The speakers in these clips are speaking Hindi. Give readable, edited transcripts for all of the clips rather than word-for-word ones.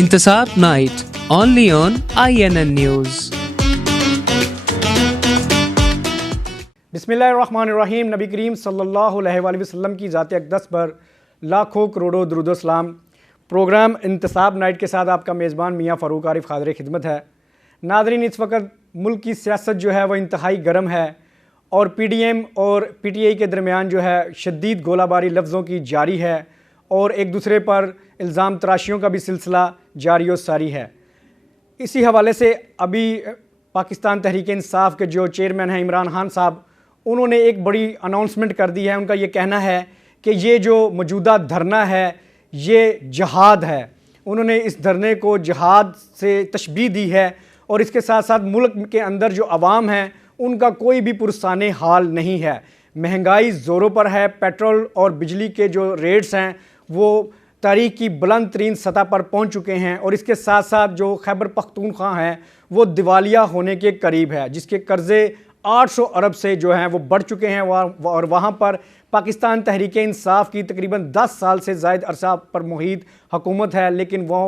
इंतसाब night only on INN news. बिस्मिल्लाहिर्रहमानिर्रहीम। नबी करीम सल्लल्लाहु अलैहि वसल्लम की ज़ात अक़दस पर लाखों करोड़ों दुरूद सलाम। प्रोग्राम इंतसाब नाइट के साथ आपका मेज़बान मियाँ फ़ारूक आरिफ हाज़िर खिदमत है। नाज़रीन, इस वक्त मुल्क की सियासत जो है वह इंतहाई गर्म है और PDM और PTI के दरमियान जो है शदीद गोलाबारी लफ्ज़ों की जारी है और एक दूसरे पर इल्ज़ाम तराशियों का भी सिलसिला जारी और सारी है। इसी हवाले से अभी पाकिस्तान तहरीक इंसाफ के जो चेयरमैन हैं इमरान खान साहब, उन्होंने एक बड़ी अनाउंसमेंट कर दी है। उनका ये कहना है कि ये जो मौजूदा धरना है ये जहाद है। उन्होंने इस धरने को जहाद से तशबीह दी है और इसके साथ साथ मुल्क के अंदर जो अवाम है उनका कोई भी पुरसाने हाल नहीं है। महंगाई ज़ोरों पर है, पेट्रोल और बिजली के जो रेट्स हैं वो तारीख की बुलंद तरीन सतह पर पहुंच चुके हैं और इसके साथ साथ जो खैबर पख्तूनख्वा है वो दिवालिया होने के करीब है, जिसके कर्ज़े 800 अरब से जो हैं वो बढ़ चुके हैं और वहाँ पर पाकिस्तान तहरीक इंसाफ की तकरीबन 10 साल से ज़ायद अरसा पर मुहित हुकूमत है, लेकिन वो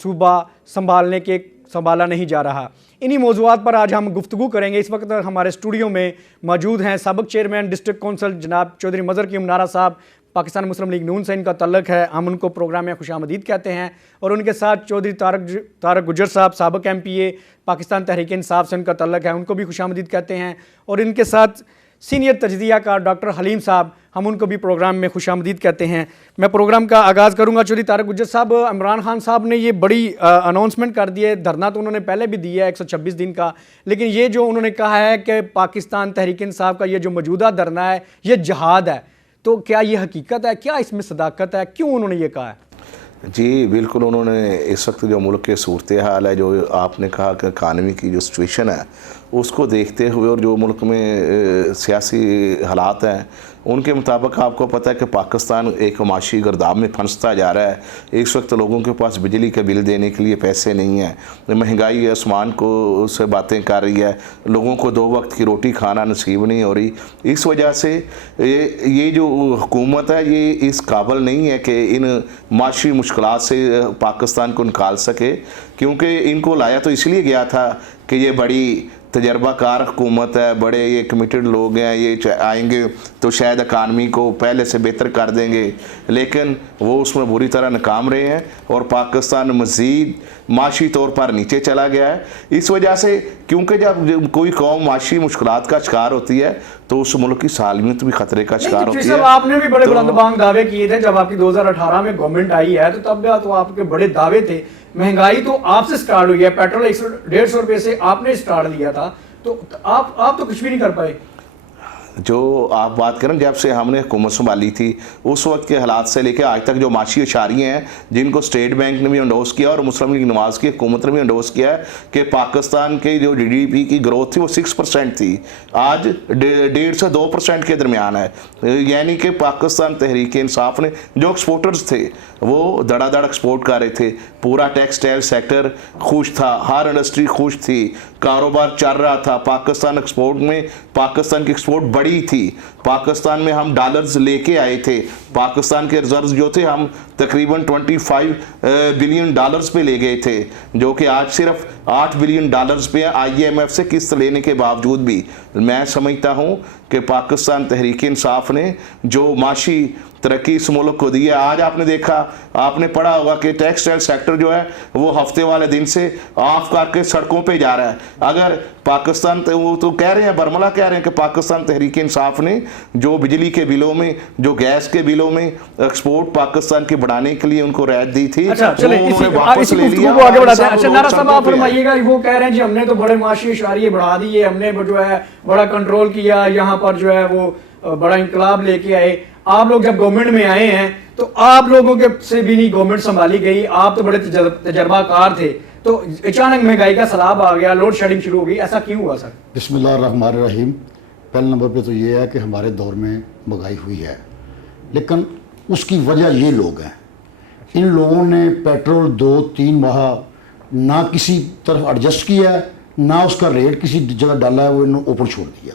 सूबा संभाला नहीं जा रहा। इन्हीं मौज़ूआत पर आज हम गुफ्तगू करेंगे। इस वक्त हमारे स्टूडियो में मौजूद हैं साबिक़ चेयरमैन डिस्ट्रिक्ट कौंसल जनाब चौधरी मज़हर कीम नारा साहब, पाकिस्तान मुस्लिम लीग नून से इनका तल्लक है, हम उनको प्रोग्राम में खुशामदीद कहते हैं। और उनके साथ चौधरी तारक गुजर साहब, साबिक़ MPA पाकिस्तान तहरीक इंसाफ से उनका तल्लक है, उनको भी खुशामदीद कहते हैं। और इनके साथ सीनियर तजज़ियाकार डॉक्टर हलीम साहब, हम उनको भी प्रोग्राम में खुशामदीद कहते हैं। मैं प्रोग्राम का आगाज़ करूँगा। चौधरी तारक गुजर साहब, इमरान खान साहब ने ये बड़ी अनाउंसमेंट कर दी है। धरना तो उन्होंने पहले भी दिया है 126 दिन का, लेकिन ये जो उन्होंने कहा है कि पाकिस्तान तहरीक इंसाफ का ये जो मौजूदा धरना है ये जहाद है, तो क्या ये हकीकत है? क्या इसमें सदाकत है? क्यों उन्होंने ये कहा है? जी बिल्कुल, उन्होंने इस वक्त जो मुल्क के सूरत हाल है, जो आपने कहा कि इकानमी की जो सिचुएशन है उसको देखते हुए और जो मुल्क में सियासी हालात हैं उनके मुताबिक आपको पता है कि पाकिस्तान एक माशी गर्दाब में फंसता जा रहा है। इस वक्त लोगों के पास बिजली का बिल देने के लिए पैसे नहीं हैं, महंगाई आसमान को से बातें कर रही है, लोगों को 2 वक्त की रोटी खाना नसीब नहीं हो रही। इस वजह से ये जो हुकूमत है ये इस काबिल नहीं है कि इन माशी मुश्किलात से पाकिस्तान को निकाल सके, क्योंकि इनको लाया तो इसलिए गया था कि ये बड़ी तजर्बाकार हुकूमत है, बड़े ये कमिटेड लोग हैं, ये आएंगे तो शायद इकानमी को पहले से बेहतर कर देंगे, लेकिन वो उसमें बुरी तरह नाकाम रहे हैं और पाकिस्तान मज़ीद माशी तौर पर नीचे चला गया है। इस वजह से क्योंकि जब कोई कौम माशी मुश्किलात का शिकार होती है तो उस मुल्क की सालमियत भी खतरे का शिकार होती है। आपने भी बड़े बुलंदबांग दावे किए थे जब आपकी 2018 में गवर्नमेंट आई है, तो तब तो आपके बड़े दावे थे। महंगाई तो आपसे स्टार्ट हुई है, पेट्रोल 150 रुपये से आपने स्टार्ट दिया था, तो आप तो कुछ भी नहीं कर पाए। जो आप बात करें जब से हमने हुकूमत संभाली थी उस वक्त के हालात से लेकर आज तक जो माशी इशारियाँ हैं जिनको स्टेट बैंक ने भी इंडोर्स किया और मुस्लिम लीग नवाज की हुकूमत ने भी इंडोर्स किया है कि पाकिस्तान के जो GDP की ग्रोथ थी वो 6% थी, आज 1.5 से 2% के दरमियान है। यानी कि पाकिस्तान तहरीक इंसाफ ने जो एक्सपोर्टर्स थे वो धड़ाधड़ एक्सपोर्ट कर रहे थे, पूरा टेक्सटाइल सेक्टर खुश था, हर इंडस्ट्री खुश थी, कारोबार चल रहा था। पाकिस्तान एक्सपोर्ट में पाकिस्तान की एक्सपोर्ट बड़ी थी, पाकिस्तान में हम डॉलर्स लेके आए थे, पाकिस्तान के रिजर्व्स जो थे हम तकरीबन 25 बिलियन डॉलर्स पे ले गए थे, जो कि आज सिर्फ 8 बिलियन डॉलर्स पे IMF से किस्त लेने के बावजूद भी मैं समझता हूँ कि पाकिस्तान तहरीक इंसाफ ने जो माशी तरक्की इस मुल्क को दी है। आज आपने देखा, आपने पढ़ा होगा कि टेक्सटाइल सेक्टर जो है वो हफ्ते वाले दिन से ऑफ करके सड़कों पे जा रहा है। अगर पाकिस्तान वो तो कह रहे हैं, बरमला कह रहे हैं कि पाकिस्तान तहरीक इंसाफ ने जो बिजली के बिलों में, जो गैस के बिलों में एक्सपोर्ट पाकिस्तान के बढ़ाने के लिए उनको रियायत दी थी, वापस ले लिया। अच्छा नारा साहब, आप फरमाइएगा, वो कह रहे हैं जी हमने तो बड़े माशी इशारे बढ़ा दिए, हमने जो है बड़ा कंट्रोल किया, यहाँ पर जो है वो बड़ा इंकलाब लेके आए। आप लोग जब गवर्नमेंट में आए हैं तो आप लोगों के से भी नहीं गवर्नमेंट संभाली गई, आप तो बड़े तजर्बाकार थे, तो अचानक महंगाई का सैलाब आ गया, लोड शेडिंग शुरू हो गई, ऐसा क्यों हुआ सर? बिस्मिल्लाहिर्रहमानिर्रहीम। पहले नंबर पे तो ये है कि हमारे दौर में महंगाई हुई है, लेकिन उसकी वजह ये लोग हैं। इन लोगों ने पेट्रोल 2-3 माह ना किसी तरफ एडजस्ट किया है, ना उसका रेट किसी जगह डाला है, वो इन्होंने ऊपर छोड़ दिया।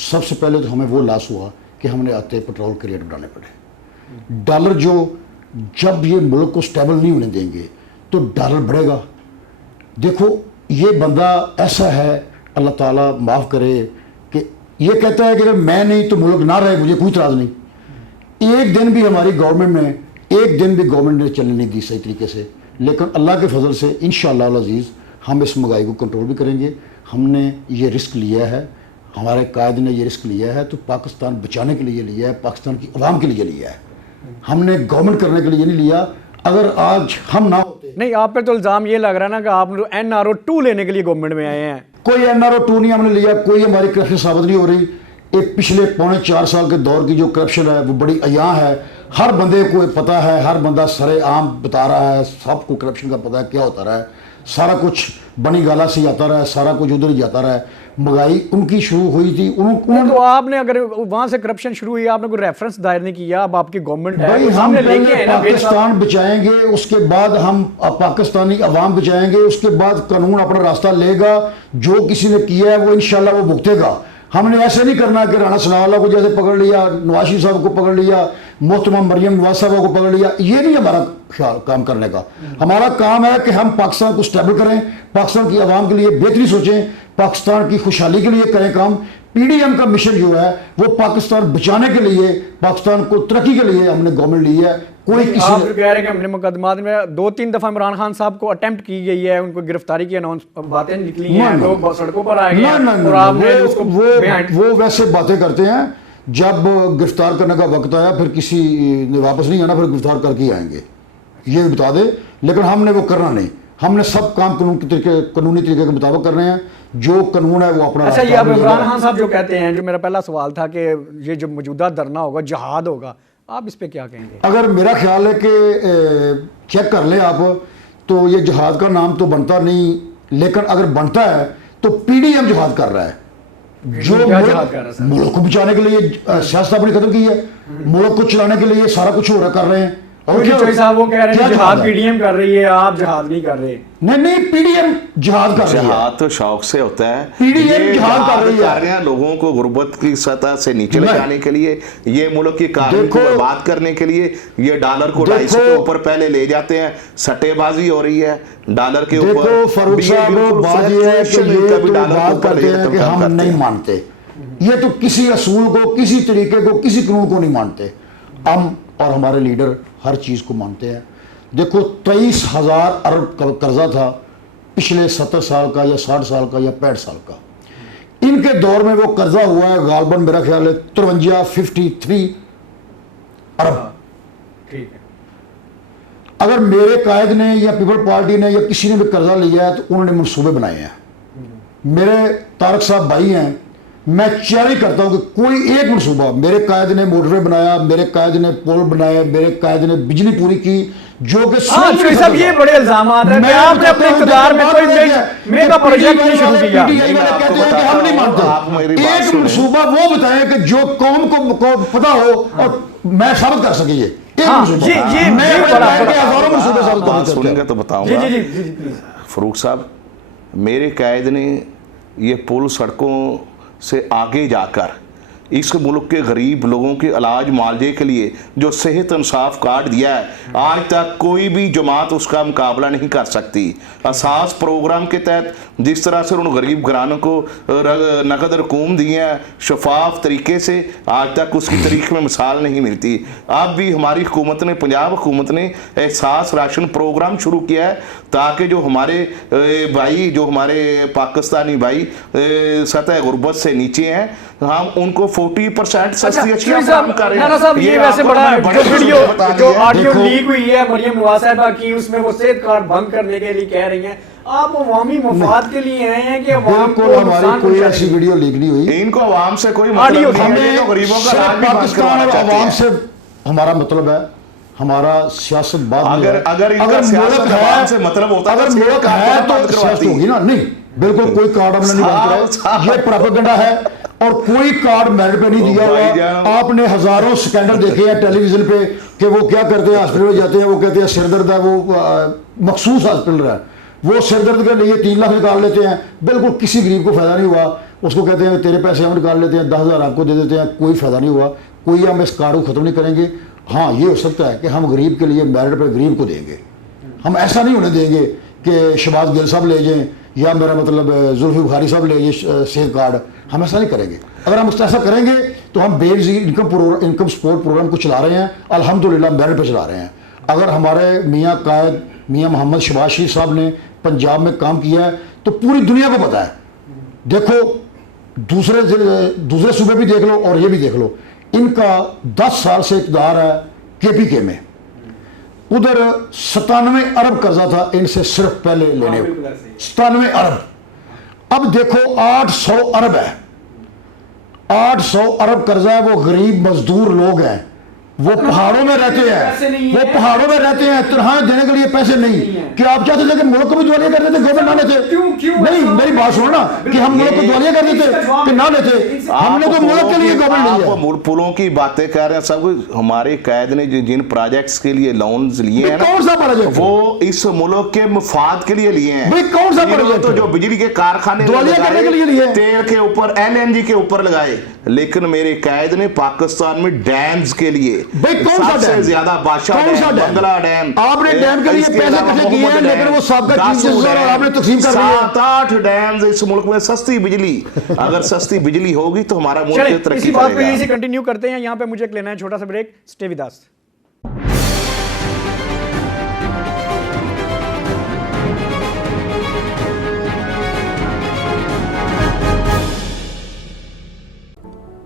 सबसे पहले तो हमें वो लॉस हुआ कि हमने आते पेट्रोल के रेट बढ़ाने पड़े। डॉलर जो जब ये मुल्क को स्टेबल नहीं होने देंगे तो डॉलर बढ़ेगा। देखो ये बंदा ऐसा है, अल्लाह ताला माफ़ करे, कि ये कहता है कि अगर मैं नहीं तो मुल्क ना रहे, मुझे कोई इतराज़ नहीं। एक दिन भी हमारी गवर्नमेंट ने चलने नहीं दी सही तरीके से, लेकिन अल्लाह के फजल से इंशाअल्लाह अज़ीज़ हम इस महंगाई को कंट्रोल भी करेंगे। हमने ये रिस्क लिया है, हमारे कायद ने ये रिस्क लिया है, तो पाकिस्तान बचाने के लिए लिया है, पाकिस्तान की अवाम के लिए लिया है, हमने गवर्नमेंट करने के लिए नहीं लिया। अगर आज हम ना होते, नहीं, आप पे तो इल्ज़ाम ये लग रहा है ना कि आप NRO 2 लेने के लिए गवर्नमेंट में आए हैं। कोई NRO 2 नहीं हमने लिया, कोई हमारी करप्शन साबित नहीं हो रही। एक पिछले 3.25 साल के दौर की जो करप्शन है वो बड़ी अयां है, हर बंदे को पता है, हर बंदा सरे आम बता रहा है, सबको करप्शन का पता है क्या होता रहा है, सारा कुछ बनी गाला से जाता रहा है, सारा कुछ उधर ही जाता रहा है। महंगाई उनकी शुरू हुई थी, तो आपने अगर वहां से करप्शन शुरू हुई, आपने कोई रेफरेंस दायर नहीं किया, अब आपकी गवर्नमेंट है, भाई हम पहले पाकिस्तान बचाएंगे, उसके बाद हम पाकिस्तानी अवाम बचाएंगे, उसके बाद कानून अपना रास्ता लेगा। जो किसी ने किया है वो इंशाल्लाह वो भुगतेगा। हमने ऐसे नहीं करना कि राणा सनावाला को जैसे पकड़ लिया, नवाज शरीफ साहब को पकड़ लिया, मोहतरमा मरियम नवाज साहब को पकड़ लिया, ये नहीं हमारा काम करने का। हमारा काम है कि हम पाकिस्तान को स्टेबल करें, पाकिस्तान की आवाम के लिए बेहतरी सोचें, पाकिस्तान की खुशहाली के लिए करें काम। PDM का मिशन जो है वो पाकिस्तान बचाने के लिए, पाकिस्तान को तरक्की के लिए हमने गवर्नमेंट ली है। कोई किसी आप कह रहे हैं कि हमने मुकदमात में 2-3 दफा इमरान खान साहब को अटेम्प्ट की गई है, उनको गिरफ्तारी की अनाउंस बातें निकली हैं, लोग सड़कों पर आए हैं और आपने उसको वो वैसे बातें करते हैं। जब गिरफ्तार करने का वक्त आया फिर किसी ने वापस नहीं आना, फिर गिरफ्तार करके ही आएंगे, ये बता दे। लेकिन हमने वो करना नहीं, हमने सब काम कानूनी तरीके के मुताबिक कर रहे हैं। जो कानून है वो अपना। अच्छा, ये अब इमरान खान साहब जो कहते हैं, जो मेरा पहला सवाल था कि ये जो मौजूदा धरना होगा जिहाद होगा, आप इस पे क्या कहेंगे? अगर मेरा ख्याल है कि चेक कर ले आप, तो ये जिहाद का नाम तो बनता नहीं, लेकिन अगर बनता है तो PDM जिहाद कर रहा है। जो मुल्क को बचाने के लिए सियासत अपनी खत्म की है, मुल्क को चलाने के लिए सारा कुछ हो रहा कर रहे हैं। और साहब वो कह रहे हैं जिहाद PDM कर रही है, आप जिहाद नहीं कर रहे। नहीं, PDM जिहाद कर रही है। जिहाद तो शौक से होता है, PDM जिहाद कर रही है लोगों को गुर्बत की सतह से नीचे ले जाने के लिए, ये मुल्क की कानून को बर्बाद करने के लिए। ये डॉलर को 250 के ऊपर पहले ले जाते हैं, सट्टेबाजी हो रही है डॉलर के ऊपर। देखो फारूक साहब, बात ये है कि ये तो बात करते हैं कि हम नहीं मानते, ये तो किसी असूल को, किसी तरीके को, किसी कानून को नहीं मानते। हम और हमारे लीडर हर चीज़ को मानते हैं। देखो 23,000 अरब कर्जा था पिछले 70 साल का या 60 साल का या 65 साल का। इनके दौर में वो कर्जा हुआ है गालबन मेरा ख्याल है 53 अरब। ठीक है। अगर मेरे कायद ने या पीपल पार्टी ने या किसी ने भी कर्जा लिया है तो उन्होंने मनसूबे बनाए हैं। मेरे तारक साहब भाई हैं, मैं चैलेंज करता हूं कि कोई एक मनसूबा, मेरे कायद ने मोटरवे बनाया, मेरे कायद ने पुल बनाए, मेरे कायद ने बिजली पूरी की, जो कि सब ये बड़े इल्जामात हैं कि आपने अपने इक़्तिदार में कोई मेगा प्रोजेक्ट नहीं शुरू किया। कहते हैं कि हम नहीं मानते। एक मनसूबा वो बताएं कि जो कौम को पता हो और मैं साबित कर सके। ये सुनेंगे तो बताऊंगा। फरूक साहब, मेरे कायद ने ये पुल सड़कों से आगे जाकर इस मुल्क के गरीब लोगों के इलाज मुआवजे के लिए जो सेहत इंसाफ कार्ड दिया है, आज तक कोई भी जमात उसका मुकाबला नहीं कर सकती। असास प्रोग्राम के तहत जिस तरह से उन गरीब घरानों को नकद रकूम दी है शफाफ तरीके से, आज तक उसकी तारीख में मिसाल नहीं मिलती। अब भी हमारी हुकूमत ने, पंजाब हुकूमत ने एहसास राशन प्रोग्राम शुरू किया है ताकि जो हमारे भाई, जो हमारे पाकिस्तानी भाई सतह गुर्बत से नीचे हैं, हम उनको 40% सस्ती अशिया काम कर रहे हैं। ये वैसे बड़ा जो वीडियो, जो ऑडियो लीक हुई है मरियम नवाज साहिबा की, उसमें वो सेहत कार्ड बंद करने के लिए कह रही हैं। आप अवामी मफाद के लिए आए हैं कि अवाम को हमारी कोई ऐसी वीडियो लीक नहीं हुई। इनको अवाम से कोई मतलब नहीं है, गरीबों का राज भी बंद करवाना चाहते हैं। अवाम से हमारा मतलब है, हमारा सियासत बाद में। अगर सियासत अवाम से मतलब होता, अगर मुल्क है तो सियासत होगी ना। नहीं, बिल्कुल कोई कार्ड हमने नहीं बंद कराया, ये प्रोपेगेंडा है और कोई कार्ड मेरिट पे नहीं दिया हुआ। आपने हजारों स्कैंडल देखे हैं टेलीविजन पे कि वो क्या करते हैं, हॉस्पिटल में जाते हैं, वो कहते हैं सिर दर्द है, वो मखसूस हॉस्पिटल है, वो सिर दर्द के लिए 3 लाख निकाल लेते हैं, बिल्कुल किसी गरीब को फायदा नहीं हुआ। उसको कहते हैं तेरे पैसे हम निकाल लेते हैं, 10,000 आपको दे देते हैं, कोई फायदा नहीं हुआ। कोई हम इस कार्ड को खत्म नहीं करेंगे। हाँ, ये हो सकता है कि हम गरीब के लिए मेरिट पर गरीब को देंगे, हम ऐसा नहीं होने देंगे कि शहबाज गिल साहब ले जाएं या मेरा मतलब जुल्फी बुखारी साहब ले जाएं सेहत कार्ड, हम ऐसा नहीं करेंगे। अगर हम ऐसा करेंगे तो हम बेनज़ीर इनकम सपोर्ट प्रोग्राम को चला रहे हैं, अल्हम्दुलिल्लाह मेरिट पे चला रहे हैं। अगर हमारे मियाँ कायद मियाँ मोहम्मद शहबाज शरीफ साहब ने पंजाब में काम किया है तो पूरी दुनिया को पता है। देखो दूसरे सूबे भी देख लो और ये भी देख लो, इनका 10 साल से इक़्तिदार है KPK में, उधर 97 अरब कर्जा था इनसे सिर्फ पहले लेने, 97 अरब। अब देखो 800 अरब है, 800 अरब कर्जा है। वो गरीब मजदूर लोग हैं, वो पहाड़ों में रहते हैं, वो पहाड़ों में रहते हैं, तनख्वाह देने के लिए पैसे नहीं। क्या आप चाहते थे कि मुल्क को भी दिवालिया कर देते, गवर्नमेंट ना लेते? नहीं, मेरी बात सुनो ना, कि हम मुल्क को दिवालिया कर देते कि ना लेते? हमने तो मुल्क के लिए गवर्नमेंट लिया। आप पुलों की बातें कर रहे हैं, सब कुछ हमारे कैद ने जिन प्रोजेक्ट्स के लिए लोन्स लिए हैं, कौन सा प्रोजेक्ट वो इस मुल्क के मफाद के लिए लिए हैं। भाई कौन सा प्रोजेक्ट? तो जो बिजली के कारखाने दिवालिया करने के लिए लिए, तेल के ऊपर LNG के ऊपर लगाए, लेकिन मेरे कैद ने पाकिस्तान में डैम्स के लिए सबसे ज्यादा बादशाह बंगला डैम, आपने डैम के लिए पैसे इकट्ठे किए हैं, लेकिन वो सबका चीफ और आपने तकसीम कर दिया। 7-8 डैम्स इस मुल्क में सस्ती बिजली, अगर सस्ती बिजली होगी तो हमारा मुल्क तरक्की इसी बात को करेगा। यहीं से कंटिन्यू करते हैं। यहाँ पे मुझे एक लेना है छोटा सा ब्रेक, स्टे विद अस।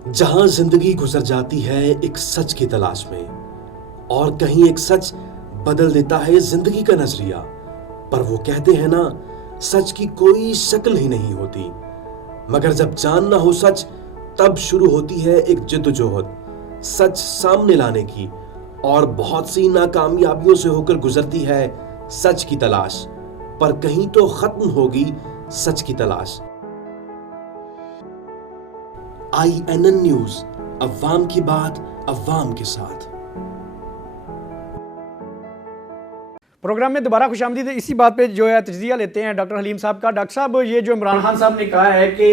जहां जिंदगी गुजर जाती है एक सच की तलाश में, और कहीं एक सच बदल देता है जिंदगी का नजरिया। पर वो कहते हैं ना, सच की कोई शक्ल ही नहीं होती, मगर जब जानना हो सच तब शुरू होती है एक जिद्दोजहद सच सामने लाने की। और बहुत सी नाकामयाबियों से होकर गुजरती है सच की तलाश, पर कहीं तो खत्म होगी सच की तलाश। INN न्यूज, अव्वाम की बात अव्वाम के साथ। प्रोग्राम में दोबारा खुशामदीद। इसी बात पे जो है तजिया लेते हैं डॉक्टर हलीम साहब का। डॉक्टर साहब, ये जो इमरान खान साहब ने कहा है कि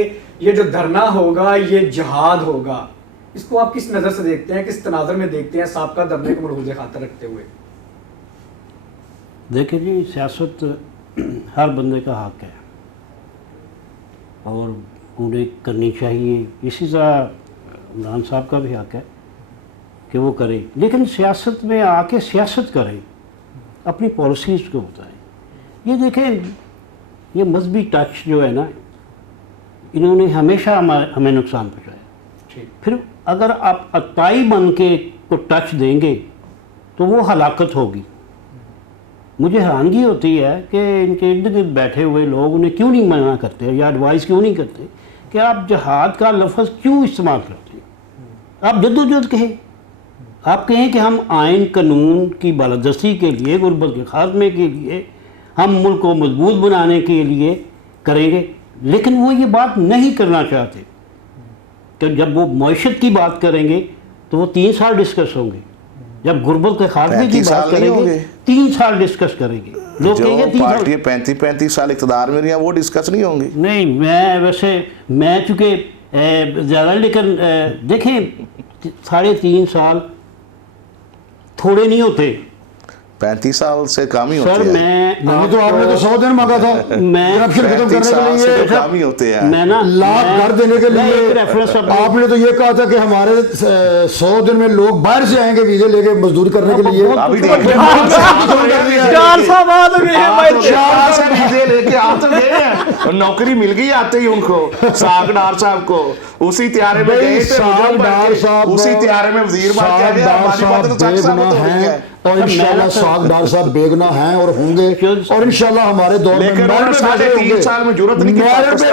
ये जो धरना होगा ये जिहाद होगा, इसको आप किस नज़र से देखते हैं, किस तनाज़र में देखते हैं साहब धरने को मलहूज़ खातर रखते हुए? देखिए जी, सियासत हर बंदे का हक है और उन्हें करनी चाहिए। इसी तरह इमरान साहब का भी हक है कि वो करें, लेकिन सियासत में आके सियासत करें, अपनी पॉलिसीज़ को बताएं। ये देखें, ये मजहबी टच जो है ना, इन्होंने हमेशा हमें नुकसान पहुँचाया। फिर अगर आप अताई बन के को टच देंगे तो वो हलाकत होगी। मुझे हैरानगी होती है कि इनके इर्द गिर्द बैठे हुए लोग उन्हें क्यों नहीं मना करते या एडवाइस क्यों नहीं करते कि आप जिहाद का लफ्ज़ क्यों इस्तेमाल करते हैं। आप जद्दोजहद कहें, आप कहें कि हम आइन कानून की बालादस्ती के लिए, गुर्बत के खात्मे के लिए, हम मुल्क को मजबूत बनाने के लिए करेंगे, लेकिन वो ये बात नहीं करना चाहते कि जब वो मईशत की बात करेंगे तो वो 3 साल डिस्कस होंगे, जब गुर्बत के खात्मे की बात करेंगे 3 साल डिस्कस करेंगे। लोग कहेंगे 3 साल, 35 साल इक़्तिदार में रही हैं, वो डिस्कस नहीं होंगे। नहीं, मैं चूँकि ज़्यादा, लेकिन देखें 3.5 साल थोड़े नहीं होते, 35 साल से कम ही होते सर। हैं। नहीं तो आपने तो 100 दिन मांगा था करप्शन खत्म करने के लिए, कम ही होते हैं। मैं ना लाख घर देने के लिए रेफरेंस आपने तो ये कहा था कि हमारे 100 दिन में लोग बाहर से आएंगे वीजे लेके मजदूरी करने के लिए। अभी चार साल बाद हो गए हैं भाई, 4 से वीजे लेके आ तो गए हैं, नौकरी मिल गई आते ही उनको। सागडार साहब को उसी त्यारे में गए थे, सागडार साहब उसी त्यारे में वजीर बन के आए, हमारी बात तो साहब तो हुई है। और इंशाल्लाह सागडार साहब बेगुनाह हैं और होंगे, और इंशाल्लाह हमारे दौर में साढ़े 3 साल में जरूरत नहीं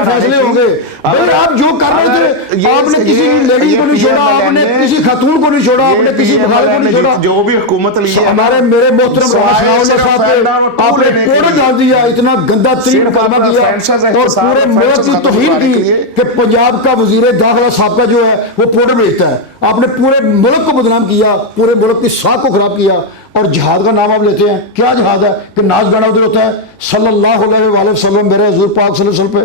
फैसले होंगे। भाई आप जो कर रहे थे, आपने किसी लेडी को नहीं छोड़ा, आपने किसी खातून को नहीं छोड़ा, आपने किसी बुखारी को नहीं छोड़ा, जो भी हुकूमत ली है। हमारे मेरे मोहतरम साहब आपने कोर्ट डाल दिया, इतना गंदा तरीन मुकामा किया और पूरे मुल्क की तौहीन की कि पंजाब का वजीर दाखिला साहब का जो है वो पाउडर बेचता है। आपने पूरे मुल्क को बदनाम किया, पूरे मुल्क की साख को खराब किया। और जिहाद का नाम आप लेते हैं, क्या जिहाद है कि नाच गाना उधर होता है। सल्लल्लाहु अलैहि वसल्लम मेरे हुजूर पाक सल्लल्लाहु अलैहि वसल्लम पे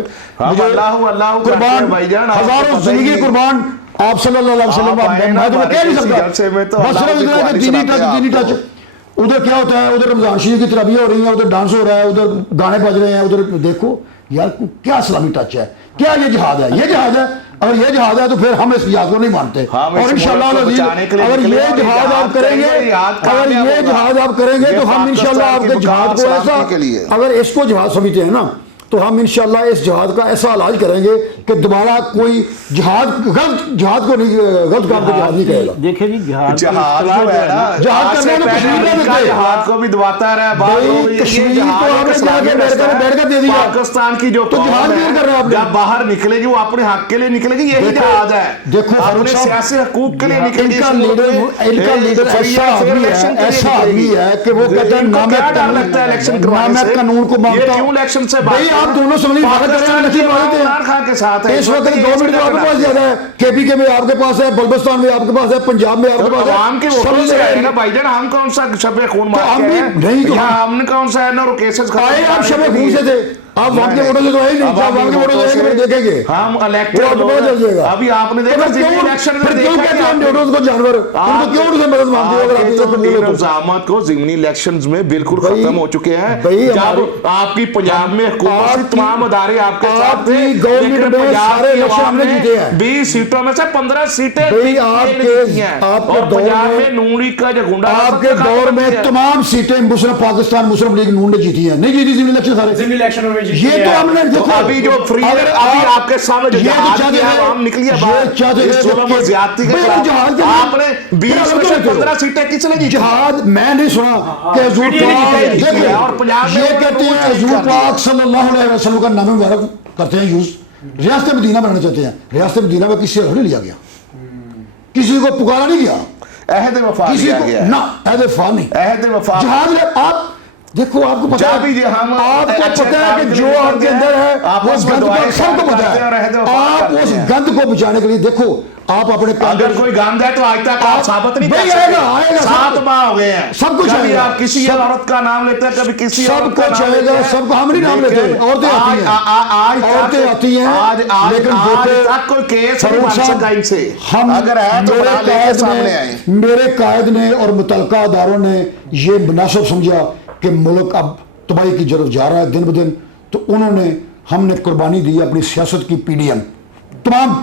कुर्बान, हजारों जिंदगी कुर्बान आप सल्लल्लाहु अलैहि वसल्लम। मैं तो कह नहीं सकता, बस सिर्फ इतना कि दीनी टच उधर क्या होता है, उधर रमजान शरीफ की तराबियां हो रही हैं, उधर डांस हो रहा है, उधर गाने बज रहे हैं, उधर देखो यार क्या इस्लामी टच है, क्या ये जिहाद है? ये जिहाद है। अगर ये जिहाद है तो फिर हम इस जिहाद को नहीं मानते। और इंशाल्लाह अगर ये जिहाद आप करेंगे, अगर ये जिहाद आप करेंगे तो हम इंशाल्लाह आपके जिहाद को ऐसा, अगर इसको जिहाद समझते हैं ना, तो हम इंशाल्लाह इस जिहाद का ऐसा इलाज करेंगे कि दोबारा कोई जिहाद जिहाद को नहीं, गलत काम को जिहाद नहीं करेगा। देखिए जी, जहाज जो है ना, जहाज करने में कश्मीर में देते, जहाज को भी दबाता रहा भाई, कश्मीर को आपने जाके बैठ कर दे दिया। पाकिस्तान की जो तो जहाज क्लियर कर रहे हैं आप, जब बाहर निकलेगी वो अपने हक के लिए निकलेगी, यही जहाज है। देखो अपने सियासी हकूक के लिए निकलेगी। इनका लीडर ऐसा आदमी है कि वो कहते हैं ना मैं कानून को मानता हूं। क्यों इलेक्शन से भाई आप दोनों समझ के साथ है इस वक्त गवर्नमेंट तो आपके पास ज्यादा है, केपीके में आपके पास है, बल्बिस्तान में आपके पास है, पंजाब में आपके पास है। आवाम के वोटों से आएगा भाईजान, हम कौन सा शबे खून मार के हैं? नहीं तो हमने कौन सा है ना केसेस आए, आप शबे खून से थे, आप वहां के वोटों से तो है ही नहीं, आप वहां के वोटों से देखेंगे हम इलेक्टेड चल जाएगा। अभी आपने देखा इलेक्शन में क्यों कहते हैं हम को जानवर, उनको क्यों उनसे मदद मांगते हो? अगर आप निजामत को ज़िमनी इलेक्शंस में बिल्कुल खत्म हो चुके हैं। जब आपकी पंजाब में हुकूमत तमाम अदारे आपके साथ थे, गवर्नमेंट में सारे इलेक्शन हमने जीते हैं, 20 सीटों में से 15 सीटें आपके पंजाब में नून लीग का जो गुंडा, आपके दौर में तमाम सीटें मुस्लिम पाकिस्तान मुस्लिम लीग नून ने जीती है, नहीं जीती ज़िमनी इलेक्शन सारे ज़िमनी इलेक्शन में। ये तो हमने देखो अभी जो फ्री है, अभी आपके सामने जो जहाज किया है, हम निकली है बात, इस जुल्म और ज्यादती के खिलाफ आपने 20 में से 15 सीटें किसने जीती? जहाज मैं नहीं सुना कि हुजूर पाक, और पंजाब में ये कहते हैं हुजूर पाक सल्लल्लाहु अलैहि वसल्लम का नाम मुबारक करते हैं यूज, रियासत मदीना बनाना चाहते हैं, रियासत मदीना में किसी से लिया गया, किसी को पुकारा नहीं गया, अहद वफा किया गया ना, अहद वफा नहीं, अहद वफा। जहाज आप देखो, आपको पता है, आपको पता है कि जो आपके अंदर है वो गंद को सबको पता है, आप उस गंद को बचाने के लिए देखो, आप अपने अगर कोई गंद है तो आज तक आप साबित नहीं कर सकते। 7 माह हो गए हैं, सब कुछ कभी आप किसी औरत का नाम लेते हैं, कभी किसी सब कुछ आएगा, सबको हम नहीं नाम लेते, औरतें आती हैं, लेकिन आज तक कोई केस नहीं बन सका इनसे। हम अगर है तो सामने आए। मेरे कायद ने और मुतलका अदारों ने ये मुनासिब समझा कि मुल्क अब तबाही की तरफ जा रहा है दिन ब दिन, तो उन्होंने हमने कुर्बानी दी अपनी सियासत की। पीडीएम तमाम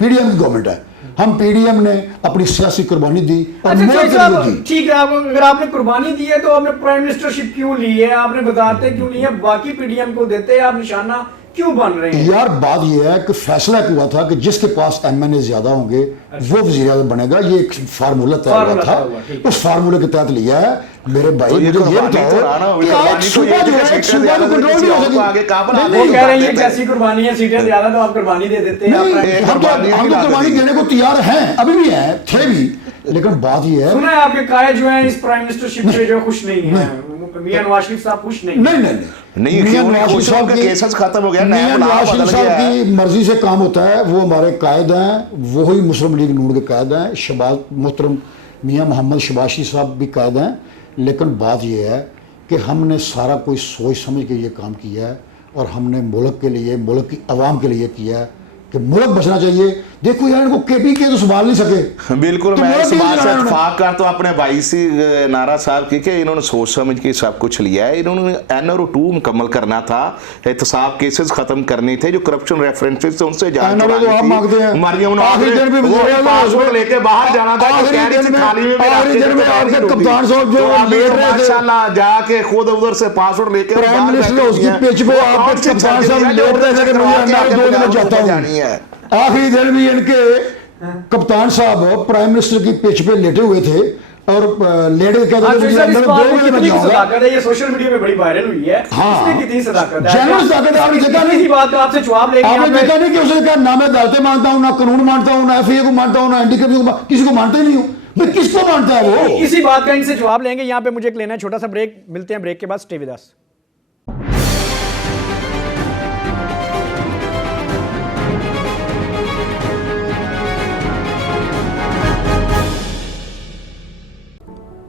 पीडीएम की गवर्नमेंट है, हम पीडीएम ने अपनी सियासी कुर्बानी दी और दी। ठीक है, अगर आपने कुर्बानी दी है तो आपने प्राइम मिनिस्टरशिप क्यों ली है? आपने वजारतें क्यों ली है? बाकी पीडीएम को देते आप निशाना क्यों बन रहे हैं? यार बात यह है कि फैसला हुआ था कि जिसके पास एमएनए ज्यादा होंगे वो वज़ीर आज़म बनेगा, ये एक फार्मूला तय हुआ था, उस फार्मूले के तहत लिया है। मेरे भाई मुझे ये बताओ कि आज सुबह जो है, सुबह तो कंट्रोल नहीं हो सकी, वो कह रहे हैं कैसी कुर्बानी है, सीटें ज्यादा तो आप कुर्बानी दे देते हैं। हम तो कुर्बानी देने को तैयार हैं, अभी भी हैं, थे भी, लेकिन बात ये है, सुना है आपके कायद जो है इस प्राइम मिनिस्टरशिप से जो खुश नहीं है, मियां नवाज शरीफ साहब खुश नहीं। नहीं, मियां नवाज शरीफ साहब का केसेस खत्म हो गया, मियां नवाज शरीफ साहब की मर्जी से काम होता है, वो हमारे कायद हैं, वही मुस्लिम लीग नून के कायद हैं, शहबाज मोहतरम मियां मोहम्मद शबाशी साहब भी कायद हैं। लेकिन बात यह है कि हमने सारा कोई सोच समझ के ये काम किया है और हमने मुल्क के लिए, मुल्क की आवाम के लिए किया है कि मुल्क बचना चाहिए। देखो यार, इनको केपीके तो संभाल नहीं सके। बिल्कुल, मैं इस बात से इत्तेफाक करता हूं अपने भाई से नारा साहब की कि इन्होंने सोच समझ के सब कुछ लिया है। इन्होंने NRO 2 मुकम्मल करना था, एहतसाब केसेस खत्म करने थे, जो करप्शन रेफरेंसेस थे उनसे जांच करानी थी। मरियम पासपोर्ट लेके बाहर जाना था, खाली में कप्तान साहब जो माशाल्लाह जाके खुद उधर से पासपोर्ट लेके प्राइम मिनिस्टर उसकी पिच पे आपके कप्तान साहब लेट रहे थे कि मैं 2 दिन जाता हूं। आखिरी दिन भी इनके कप्तान साहब प्राइम मिनिस्टर की पिच पे लेटे हुए थे और लेटे कहते थे ये सोशल मीडिया पे बड़ी वायरल हुई है। हाँ, कितनी सदाकत है, जनरल सदाकत आपने देखा नहीं, बात का आपसे जवाब लेंगे। आपने देखा नहीं कि उसने कहा ना मैं अदालतें मानता हूं, ना कानून मानता हूं, ना FIA को मानता हूं, ना एनडीके को, किसी को मानता ही नहीं हूं। मैं किसको मानता है वो? इसी बात का इनसे जवाब लेंगे। यहाँ पे मुझे एक लेना है छोटा सा ब्रेक, मिलते हैं ब्रेक के बाद, स्टे विद अस।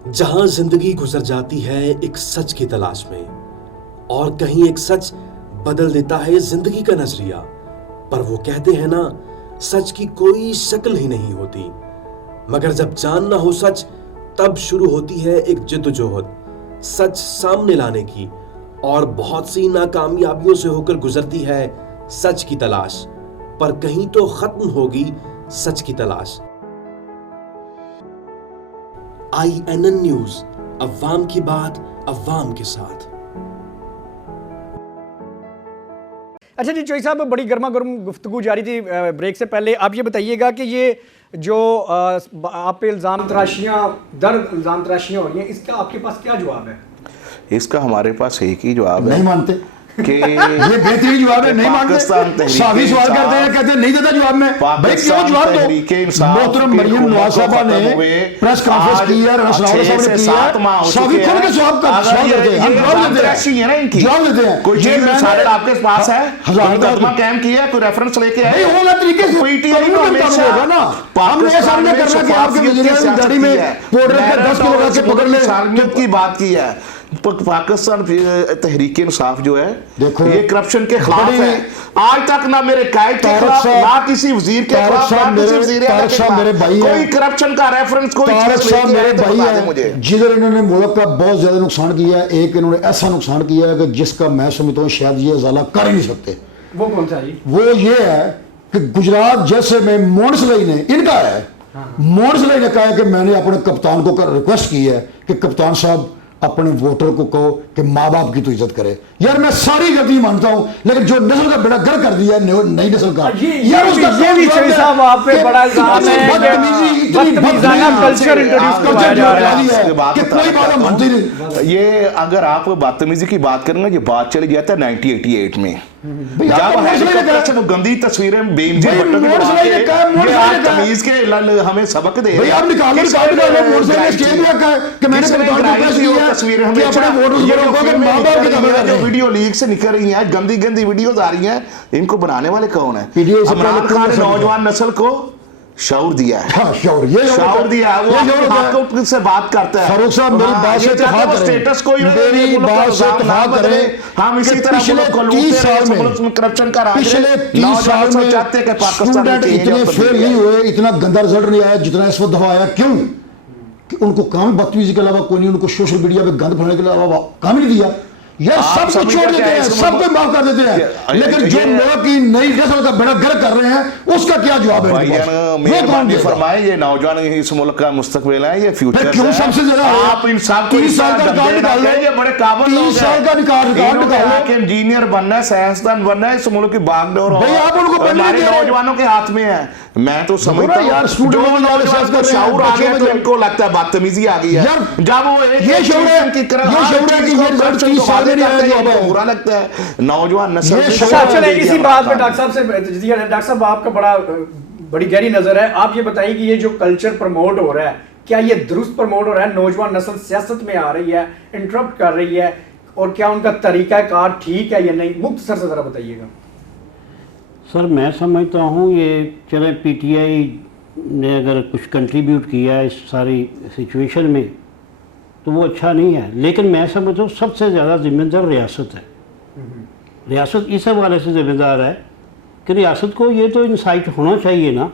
जहां जिंदगी गुजर जाती है एक सच की तलाश में, और कहीं एक सच बदल देता है जिंदगी का नजरिया। पर वो कहते हैं ना, सच की कोई शक्ल ही नहीं होती, मगर जब जानना हो सच तब शुरू होती है एक जिद्दोजहद सच सामने लाने की, और बहुत सी नाकामयाबियों से होकर गुजरती है सच की तलाश, पर कहीं तो खत्म होगी सच की तलाश। INN न्यूज, अव्वाम की बात अव्वाम के साथ। अच्छा जी, चोई साहब, बड़ी गर्मा गर्म गुफ्तगू जारी थी ब्रेक से पहले। आप ये बताइएगा कि ये जो आप पे इल्ज़ाम तराशियाँ इल्ज़ाम तराशियाँ हो रही हैं, इसका आपके पास क्या जवाब है? इसका हमारे पास एक ही जवाब है नहीं मानते कि ये बेहतरीन जवाब है, नहीं मानते। सावी सवाल करते हैं, कहते हैं नहीं देता जवाब में। भाई क्यों जवाब दो? मोहतरम मरियम नवाज साहबा ने प्रेस कॉन्फ्रेंस की है, राना सनाउल्लाह साहब ने की है, सावी खुल के जवाब करते हैं, जवाब देते हैं। कोई चीज रिसार्ट आपके पास है, हजार मुकदमा कायम किया है, कोई रेफरेंस लेके आए, नहीं होगा तरीके से पीटीआई को हमेशा होगा ना। हमने ये सामने करना कि आपके वज़ीर गाड़ी में बॉर्डर पे 10 किलो रख के पकड़ ले। सार्वजनिक की बात की है, पाकिस्तान तहरीक इंसाफ जो है देखो, ये करप्शन के खिलाफ है। आज तक ना मेरे कायद के खिलाफ, ना किसी वजीर के खिलाफ, ना किसी वजीर आला के खिलाफ कोई करप्शन का रेफरेंस, कोई चीज मेरे भाई है मुझे। जिधर इन्होंने मुल्क का बहुत ज्यादा नुकसान किया है, एक इन्होंने ऐसा नुकसान किया है कि जिसका मैं समझता हूँ शायद ये उजाला कर ही नहीं सकते। वो कौन सा जी? वो ये है कि गुजरात जैसे में मोनसलाई ने इनका है, मोनसलाई ने कहा है कि मैंने अपने कप्तान को रिक्वेस्ट की है कि कप्तान साहब अपने वोटर को कहो कि माँ बाप की तो इज्जत करे। यार मैं सारी गलती मानता हूँ, लेकिन जो नस्ल का बेड़ा गर कर दिया नई नस्ल का, यार उसका ये भी चोई साहब आप पे बड़ा इल्जाम है कि बदतमीजाना कल्चर इंट्रोड्यूस करवाया जा रहा है कि कोई बात मानती नहीं। ये अगर आप बदतमीजी की बात करेंगे, ये बात चली जाता है 1988 में, जब हेलीकॉप्टर से वो गंदी तस्वीरें बेनजीर भट्टो की मोनसलाई ने कहा, ये आज तमीज के हमें सबक दे भाई आप निकालो मोनसलाई ने स्टेज पे कहा कि मैंने कप्तान को प्रेस किया तस्वीरें कि अपने वोटर्स को कि माँ बाप की तस्वीरें जो वीडियो लीक से निकल रही हैं, गंदी गंदी वीडियोस आ रही हैं, इनको बनाने वाले कौन है? इमरान खान ने नौजवान नस्ल को शऊर दिया है। हाँ, शऊर दिया है, वो हक से बात करता है। फारूक साहब मेरी बात से इत्तेफाक करें, स्टेटस को मेरी बात से इत्तेफाक करें। हम इसी तरह पिछले 30 साल में करप्शन का राज, पिछले 30 साल में चाहते हैं कि पाकिस्तान इतने फेल नहीं हुए, इतना गंदा रिजल्ट नहीं आया जितना इस वक्त दफा आया। क्यों? कि उनको काम बदतमीजी के अलावा कोई नहीं, उनको सोशल मीडिया पे गंद फैलाने के अलावा काम नहीं दिया। यार सब कुछ छोड़ देते हैं, सबको माफ कर देते हैं, लेकिन जो लोग की नई नस्ल का बेड़ा गर्क कर रहे हैं उसका क्या जवाब है? फरमाए ये नौजवान इस मुल्क का मुस्तकबिल है, ये फ्यूचर क्यों सबसे ज्यादा आप इंसान को 30 साल का रिकॉर्ड निकाल लो, ये बड़े काबिल लोग हैं, 30 साल का रिकॉर्ड निकाल लो कि इंजीनियर बनना है, साइंसदान बनना है, इस मुल्क की बागडोर भाई आप उनको पहले हमारे नहीं दे रहे। नौजवानों के हाथ में है। मैं तो समझता हूं यार जो नौजवान को शऊर आ गया तो इनको लगता है बदतमीजी आ गई है। जब वो ये शऊर है कि ये रिजल्ट 30 साल में नहीं आया जो बुरा लगता है नौजवान नस्ल। अच्छा चले इसी बात में डॉक्टर साहब से, डॉक्टर साहब आपका बड़ी गहरी नजर है, आप ये बताइए कि ये जो कल्चर प्रमोट हो रहा है, क्या ये दुरुस्त प्रमोट हो रहा है? नौजवान नस्ल सियासत में आ रही है, इंटरप्ट कर रही है, और क्या उनका तरीकाकार ठीक है या नहीं? मुख्तसर से जरा बताइएगा। सर मैं समझता हूँ ये चले पीटीआई ने अगर कुछ कंट्रीब्यूट किया है इस सारी सिचुएशन में तो वो अच्छा नहीं है, लेकिन मैं समझता हूँ सबसे ज़्यादा जिम्मेदार रियासत है। रियासत इस हवाले से जिम्मेदार है कि रियासत को ये तो इंसाइट होना चाहिए ना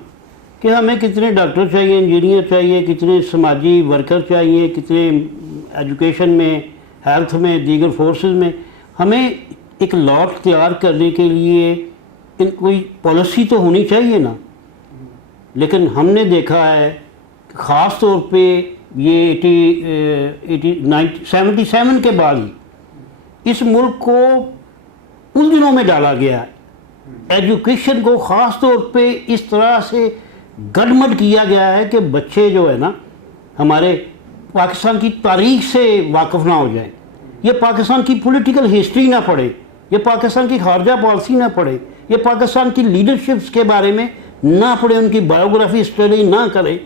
कि हमें कितने डॉक्टर चाहिए, इंजीनियर चाहिए, कितने समाजी वर्कर चाहिए, कितने एजुकेशन में, हेल्थ में, दीगर फोर्सेस में। हमें एक लॉट तैयार करने के लिए कोई पॉलिसी तो होनी चाहिए ना। लेकिन हमने देखा है ख़ास तौर पे ये 77 के बाद ही इस मुल्क को उलझनों में डाला गया है। एजुकेशन को ख़ास तौर पे इस तरह से गड़बड़ किया गया है कि बच्चे जो है ना हमारे पाकिस्तान की तारीख से वाकिफ़ ना हो जाए, ये पाकिस्तान की पॉलिटिकल हिस्ट्री ना पढ़े, ये पाकिस्तान की खारजा पॉलिसी ना पढ़े, ये पाकिस्तान की लीडरशिप्स के बारे में ना पढ़े, उनकी बायोग्राफी स्टडी ना करें,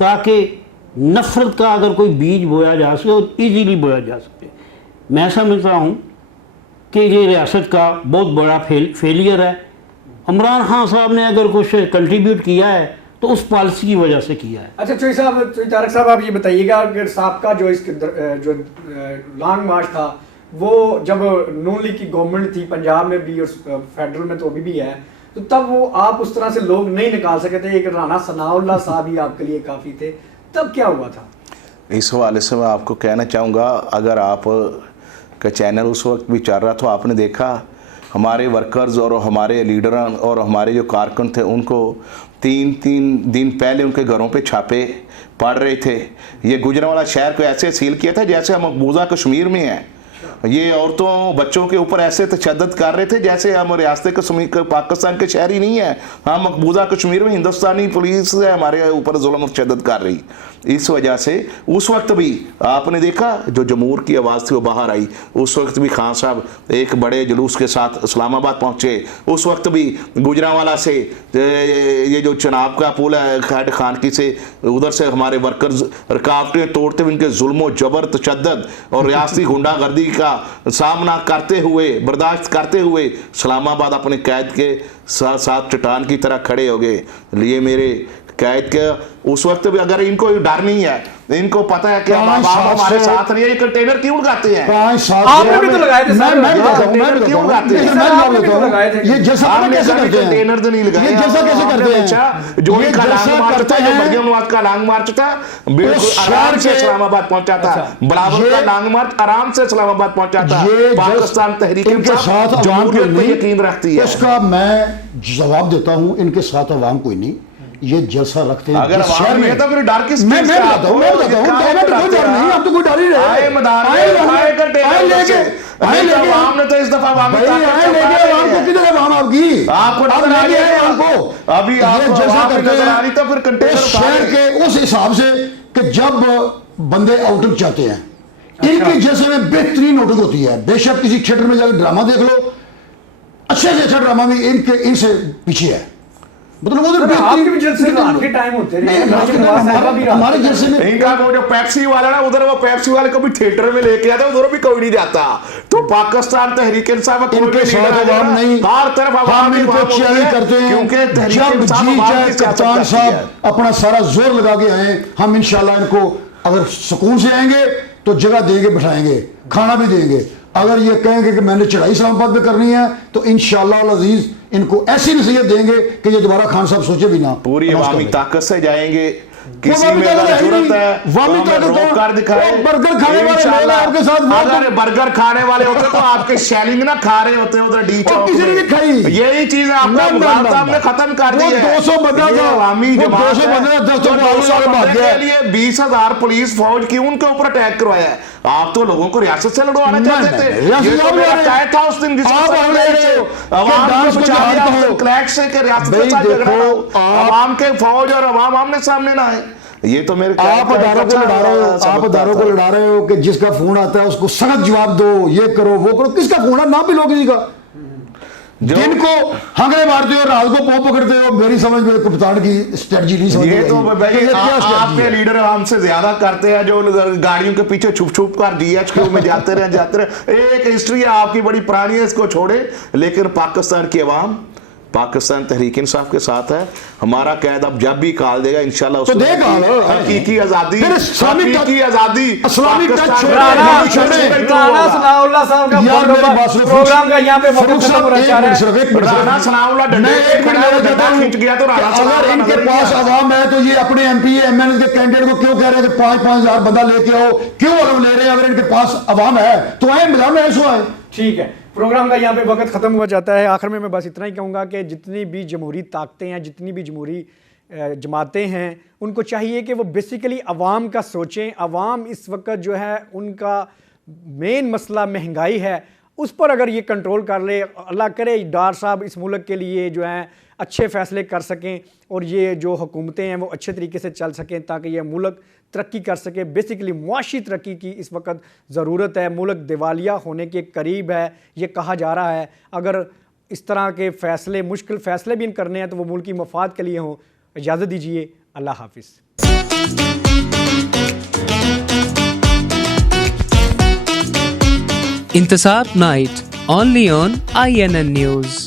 ताकि नफ़रत का अगर कोई बीज बोया जा सके और ईजीली बोया जा सके। मैं समझता हूँ कि ये रियासत का बहुत बड़ा फेलियर है। इमरान खान साहब ने अगर कुछ कंट्रीब्यूट किया है तो उस पॉलिसी की वजह से किया है। अच्छा चोई साहब, तारक साहब आप ये बताइएगा कि साहब जो इसके जो लॉन्ग मार्च था वो जब नून लीग की गवर्नमेंट थी पंजाब में भी और फेडरल में तो अभी भी है, तो तब वो आप उस तरह से लोग नहीं निकाल सके थे, एक राना सनाउल्लाह साहब ही आपके लिए काफ़ी थे, तब क्या हुआ था? इस हवाले से मैं आपको कहना चाहूँगा, अगर आप का चैनल उस वक्त भी चल रहा तो आपने देखा हमारे वर्कर्स और हमारे लीडर और हमारे जो कारकुन थे उनको 3 दिन पहले उनके घरों पे छापे पड़ रहे थे। ये गुजरांवाला शहर को ऐसे सील किया था जैसे हम मकबूजा कश्मीर में हैं। ये औरतों बच्चों के ऊपर ऐसे तशद्दुद कर रहे थे जैसे हम रियासत कश्मीर पाकिस्तान के शहरी नहीं है, हम मकबूजा कश्मीर में हिंदुस्तानी पुलिस है हमारे ऊपर जुल्म तशद्दुद कर रही। इस वजह से उस वक्त भी आपने देखा जो जमहूर की आवाज़ थी वो बाहर आई। उस वक्त भी खान साहब एक बड़े जुलूस के साथ इस्लामाबाद पहुँचे। उस वक्त भी गुजरांवाला से ये जो चनाब का पुल है खैट खान की से उधर से हमारे वर्कर्स रुकावटें तोड़ते हुए इनके जुल्म जबर तशद्दुद और रियासती गुंडागर्दी का सामना करते हुए बर्दाश्त करते हुए इस्लामाबाद अपने कैद के साथ साथ चट्टान की तरह खड़े हो गए। लिए मेरे कैद के उस वक्त भी अगर इनको डर नहीं है, इनको पता है कि आप हमारे साथ नहीं है, ये कंटेनर क्यों उड़ाते हैं? आपने भी तो लगाए थे सर, कंटेनर क्यों उड़ाते हैं? ये जैसा कैसे करते हैं? कंटेनर तो नहीं लगाए, ये जैसा कैसे करते हैं? जो इनका लांग मार्च था, जो मरियम नवाज का लांग मार्च था, बिल्कुल आराम से इस्लामाबाद पहुंचा था। बिलावल का लांग मार्च आराम से इस्लामाबाद पहुंचा था। पाकिस्तान तहरीक इनके साथ जमहूरियत पे यकीन रखती है। इसका मैं जवाब देता हूं, इनके साथ अवाम कोई नहीं, ये जलसा रखते हैं। अगर शहर में तो फिर डर किस मैं बताता हूं, कोई डर नहीं, आप तो कोई डर ही नहीं। आए मैदान में आए कंटेनर लेके आवाम ने तो इस दफा आवाम को किधर है आवाम आपकी? आपको नजर आ गया है आपको? अभी आप जैसा करते हैं तो फिर कंटेनर शहर के उस हिसाब से कि जब बंदे आउटिंग चाहते हैं, इनके जैसे में बेहतरीन आउटिंग होती है। बेशक किसी थिएटर में जाकर ड्रामा देख लो, अच्छे से अच्छा ड्रामा भी इनसे पीछे है। मतलब आपके भी जलसे रात के टाइम होते हैं, हमारे जलसे में इनका वो जो पेप्सी वाला ना, उधर वो पेप्सी वाले को भी थिएटर में लेके आता, उधर भी कोई नहीं जाता। तो पाकिस्तान तहरीक इंसाफ इनके साथ अवाम नहीं, हर तरफ हम इनको चैलेंज करते हैं। क्योंकि जब जी चाहे कप्तान साहब अपना सारा जोर लगा के आए, हम इंशाल्लाह इनको अगर सुकून से आएंगे तो जगह देंगे, बिठाएंगे, खाना भी देंगे। अगर ये कहेंगे कि मैंने चढ़ाई इस्लामाबाद पे करनी है तो इंशाअल्लाह अजीज इनको ऐसी नसीहत देंगे कि ये दोबारा खान साहब सोचे भी ना। पूरी अवामी ताकत से जाएंगे। किसी में जरूरत है रोक कर दिखाए। बर्गर खाने वाले आपके साथ, अगर बर्गर खाने वाले होते तो आपके शैलिंग ना खा रहे होते उधर डी चौक किसी ने खाई। यही चीज आपका मुगालता हमने खत्म कर दी है। 200 बंदा था, अवामी जमात 200 बंदे के लिए 20,000 पुलिस फौज क्यों उनके ऊपर अटैक करवाया है? आप तो लोगों को रियासत से लड़वाना चाहते थे। ये तो मेरा कह था उस दिन आवाम के फौज और अवाम आमने सामने ना है। ये तो मेरे आप अदारों को लड़ा रहे हो, आप अदारों को लड़ा रहे हो कि जिसका फोन आता है उसको सख्त जवाब दो, ये करो वो करो। किसका फोन है? ना भी लोग किसी का। दिन को हंगरे मारते हो, रात को पाँव पकड़ते हो। मेरी समझ में कप्तान की स्ट्रेटजी नहीं समझ। ये तो भाई आपके लीडर हमसे ज्यादा करते हैं, जो गाड़ियों के पीछे छुप छुप कर DHQ में जाते रहे। एक हिस्ट्री है आपकी बड़ी पुरानी है, इसको छोड़े। लेकिन पाकिस्तान की अवाम पाकिस्तान तहरीक इंसाफ के साथ है। हमारा कैद अब जब भी काल देगा इंशाल्लाह तो देगा हकीकी आजादी, हकीकी आजादी। प्रोग्राम का यहाँ पे अगर इनके पास अवाम है तो ये अपने MP MNS के कैंडिडेट को क्यों कह रहे हैं कि 5-5 हजार बंदा लेके आओ? क्यों ले रहे हैं? अगर इनके पास अवाम है तो आए मैदान में ऐसा है। ठीक है, प्रोग्राम का यहाँ पे वक्त ख़त्म हो जाता है। आखिर में मैं बस इतना ही कहूँगा कि जितनी भी जमहूरी ताकतें हैं, जितनी भी जमहूरी जमातें हैं, उनको चाहिए कि वो बेसिकली अवाम का सोचें। अवाम इस वक्त जो है उनका मेन मसला महंगाई है, उस पर अगर ये कंट्रोल कर ले, अल्लाह करे डार साहब इस मुल्क के लिए जो है अच्छे फ़ैसले कर सकें और ये जो हुकूमतें हैं वो अच्छे तरीके से चल सकें ताकि ये मुल्क तरक्की कर सके। बेसिकली मुआशी तरक्की की इस वक्त ज़रूरत है। मुल्क दिवालिया होने के करीब है, ये कहा जा रहा है। अगर इस तरह के फ़ैसले, मुश्किल फ़ैसले भी करने हैं तो वो मुल्क की मफाद के लिए हों। इजाज़त दीजिए, अल्लाह हाफिज़। इंतसाब night, only on INN News।